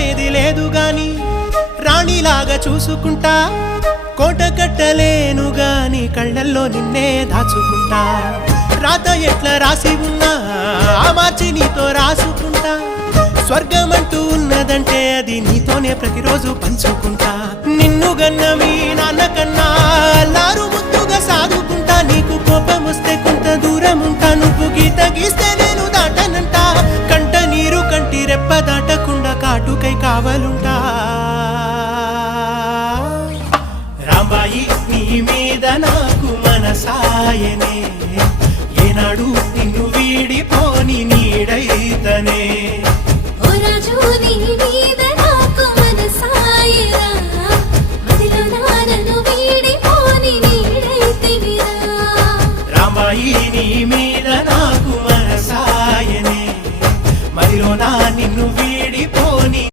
నమ్మేది లేదు గాని రాణిలాగా చూసుకుంటా కోట కట్టలేను గాని కళ్ళల్లో నిన్నే దాచుకుంటా రాత ఎట్లా రాసి ఉన్నా మార్చి నీతో రాసుకుంటా స్వర్గమంటూ ఉన్నదంటే అది నీతోనే ప్రతిరోజు పంచుకుంటా నిన్ను గన్న మీ నాన్న కన్నా లారు ముద్దుగా సాదుకుంటా నీకు కోపం వస్తే కొంత దూరం ఉంటా నువ్వు గీత గీస్తే నేను దాటనంట కంట నీరు కంటి రెప్ప దాటకుండా కాటుకై కావలుంటా రాంబాయి నీ మీద నాకు మనసాయనే ఏనాడు నిన్ను వీడిపోని నీడైతనే ఓ రాజు నీ